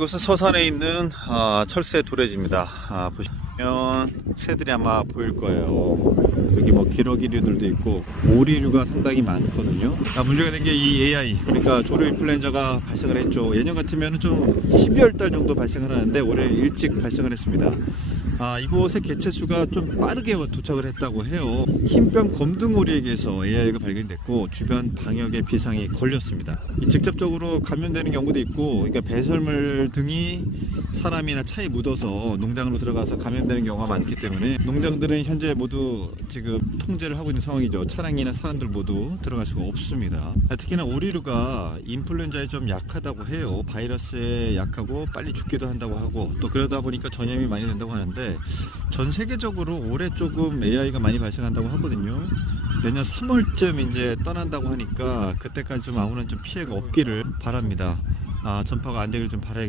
이곳은 서산에 있는 아, 철새 도래지입니다. 아, 보시면 새들이 아마 보일 거예요. 여기 뭐 기러기류들도 있고 오리류가 상당히 많거든요. 아, 문제가 된 게 이 AI 그러니까 조류 인플루엔자가 발생을 했죠. 예년 같으면 좀 12월 달 정도 발생을 하는데 올해 일찍 발생을 했습니다. 아, 이곳의 개체 수가 좀 빠르게 도착을 했다고 해요. 흰병 검둥오리에게서 AI가 발견됐고 주변 방역에 비상이 걸렸습니다. 이 직접적으로 감염되는 경우도 있고, 그러니까 배설물 등이 사람이나 차에 묻어서 농장으로 들어가서 감염되는 경우가 많기 때문에 농장들은 현재 모두 지금 통제를 하고 있는 상황이죠. 차량이나 사람들 모두 들어갈 수가 없습니다. 아, 특히나 오리류가 인플루엔자에 좀 약하다고 해요. 바이러스에 약하고 빨리 죽기도 한다고 하고 또 그러다 보니까 전염이 많이 된다고 하는데 전 세계적으로 올해 조금 AI가 많이 발생한다고 하거든요. 내년 3월쯤 이제 떠난다고 하니까 그때까지 좀 아무런 좀 피해가 없기를 바랍니다. 아, 전파가 안 되길 좀 바라야겠습니다.